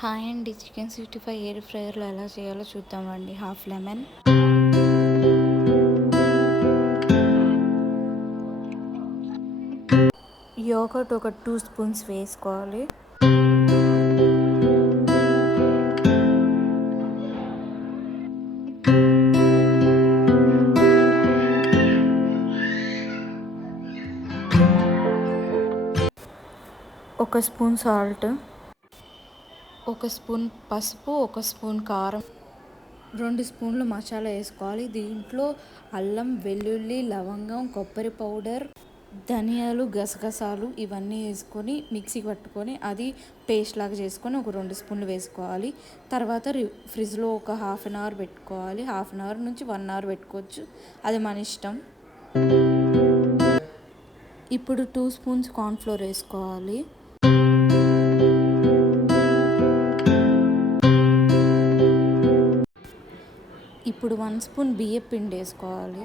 Hi అండి, chicken 65 air ఫ్రైయర్లో ఎలా చేయాలో చూద్దామండి. హాఫ్ లెమన్, యోగర్ట్ ఒక 2 స్పూన్స్ వేసుకోవాలి. ఒక స్పూన్ సాల్ట్, ఒక స్పూన్ పసుపు, ఒక స్పూన్ కారం, 2 స్పూన్లు మసాలా వేసుకోవాలి. దీంట్లో అల్లం, వెల్లుల్లి, లవంగం, కొబ్బరి పౌడర్, ధనియాలు, గసగసాలు ఇవన్నీ వేసుకొని మిక్సీ పట్టుకొని అది పేస్ట్ లాగా చేసుకొని ఒక 2 స్పూన్లు వేసుకోవాలి. తర్వాత ఫ్రిడ్జ్లో ఒక హాఫ్ అన్ అవర్ పెట్టుకోవాలి. హాఫ్ అన్ అవర్ నుంచి 1 అవర్ పెట్టుకోవచ్చు, అది మన ఇష్టం. ఇప్పుడు 2 స్పూన్స్ కార్న్ఫ్లోర్ వేసుకోవాలి. ఇప్పుడు 1 స్పూన్ బియ్యం పిండి వేసుకోవాలి.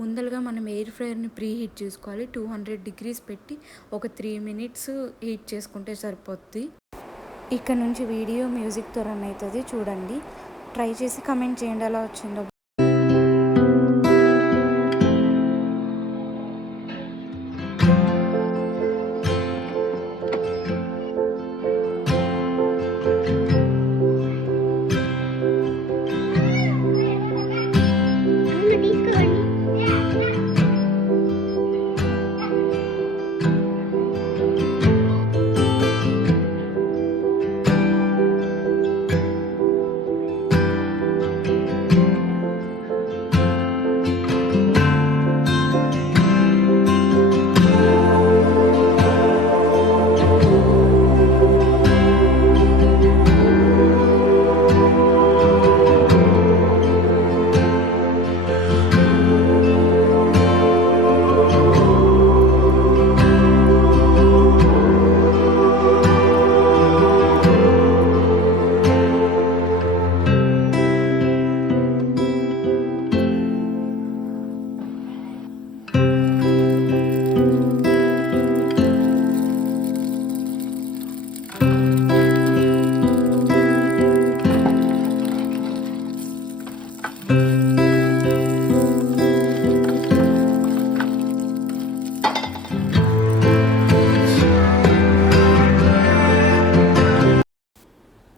ముందలుగా మనం ఎయిర్ ఫ్రైయర్ని ప్రీ హీట్ చేసుకోవాలి. 200 డిగ్రీస్ పెట్టి ఒక 3 మినిట్స్ హీట్ చేసుకుంటే సరిపోద్ది. ఇక్కడ నుంచి వీడియో మ్యూజిక్తో రన్ అవుతుంది, చూడండి. ట్రై చేసి కమెంట్ చేయండి ఎలా వచ్చిందో.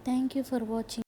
Thank you for watching.